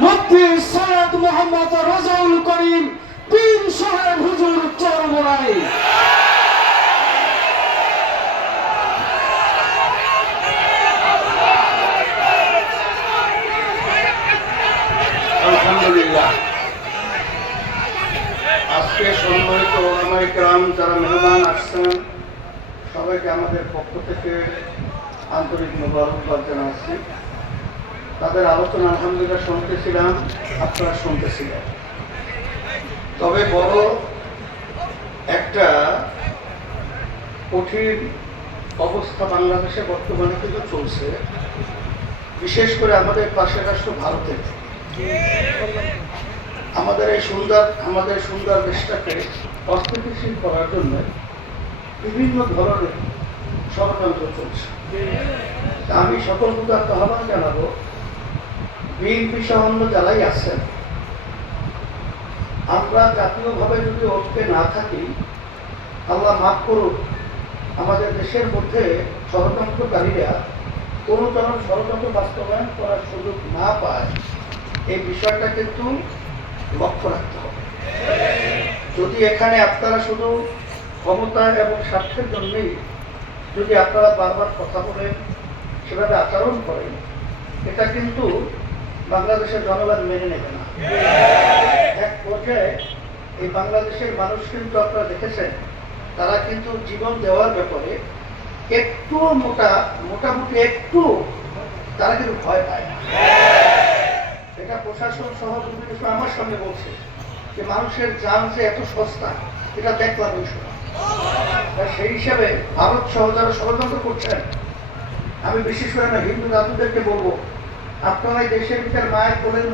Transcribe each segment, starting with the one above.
মুফতি সৈয়দ মোহাম্মদ রাজাউল করিম পীর সাহেব হুজুর চরমরাই আলহামদুলিল্লাহ। আজকে গ্রাম আসছেন, সবাইকে আমাদের পক্ষ থেকে আন্তরিক মোবারকবাদ জানাচ্ছি। তাদের আলোচনা আলহামদুলিল্লাহ শুনতেছিলাম, আপনারা শুনতেছিলেন। তবে বড় একটা কঠিন অবস্থা বাংলাদেশে বর্তমানে কিন্তু চলছে, বিশেষ করে আমাদের পাশের রাষ্ট্র ভারতের। আমাদের এই সুন্দর, আমাদের সুন্দর দেশটাকে অস্থিতিশীল করার জন্য বিভিন্ন ধরনের ষড়যন্ত্র চলছে। আমি সকল প্রকার আহ্বান জানাব বিএনপি সহ অন্য আছেন, আমরা জাতীয়ভাবে যদি ঐক্যে না থাকি, আল্লাহ মাফ করুন আমাদের দেশের মধ্যে ষড়যন্ত্রকারীরা কোনো ধরনের ষড়যন্ত্র বাস্তবায়ন করার সুযোগ না পায়, এই বিষয়টা কিন্তু লক্ষ্য রাখতে হবে। যদি এখানে আপনারা শুধু ক্ষমতা এবং স্বার্থের জন্যই যদি আপনারা বারবার কথা বলেন, সেভাবে আচরণ করেন, এটা কিন্তু বাংলাদেশের জনগণ মেনে নেবে না। এক পর্যায়ে এই বাংলাদেশের মানুষ কিন্তু আপনারা দেখেছেন, তারা কিন্তু জীবন দেওয়ার ব্যাপারে একটু মোটা, মোটামুটি একটু তারা কিন্তু ভয় পায় না। এটা প্রশাসন সহ বিভিন্ন আমার সঙ্গে বলছে যে মানুষের যান যে এত সস্তা, এটা দেখলাম ওই সময়। সেই হিসাবে ভারত সহ যারা ষড়যন্ত্র করছেন, আমি বিশেষ করে হিন্দু দাদুদেরকে বলব আপনারা দেশের ভিতরে মায়ের কোলের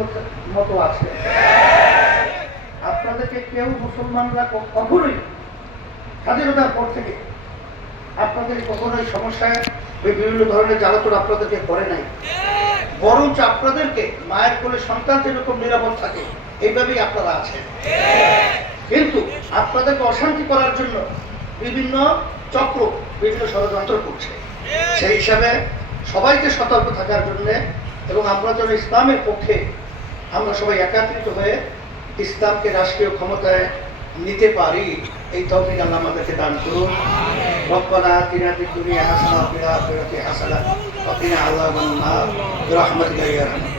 মতো আছে আপনাদেরকে কেউ মুসলমানরা কখনোই স্বাধীনতার পর থেকে আপনাদের কখনোই সমস্যায় বিভিন্ন ধরনের জ্বালাতন আপনাদেরকে করে নাই। বরঞ্চ আপনাদেরকে মায়ের কোলে সন্তান যেরকম নিরাপদ থাকে। এইভাবেই আপনারা আছেন। কিন্তু আপনাদেরকে অশান্তি করার জন্য বিভিন্ন চক্র, বিভিন্ন ষড়যন্ত্র করছে। সেই হিসাবে সবাইকে সতর্ক থাকার জন্য এবং আমরা যেন ইসলামের পক্ষে আমরা সবাই একাত্রিত হয়ে ইসলামকে রাষ্ট্রীয় ক্ষমতায় নিতে পারি, এই তফিক আল্লাহ আমাদেরকে দান করুন। রব্বানা তিনা ফিদ দুনিয়া হাসানা ফিরা ফিল আখিরাতি হাসানাহ ওয়া কিনা আযাবান নার। বিরহমাতিকা ইয়া আরহামার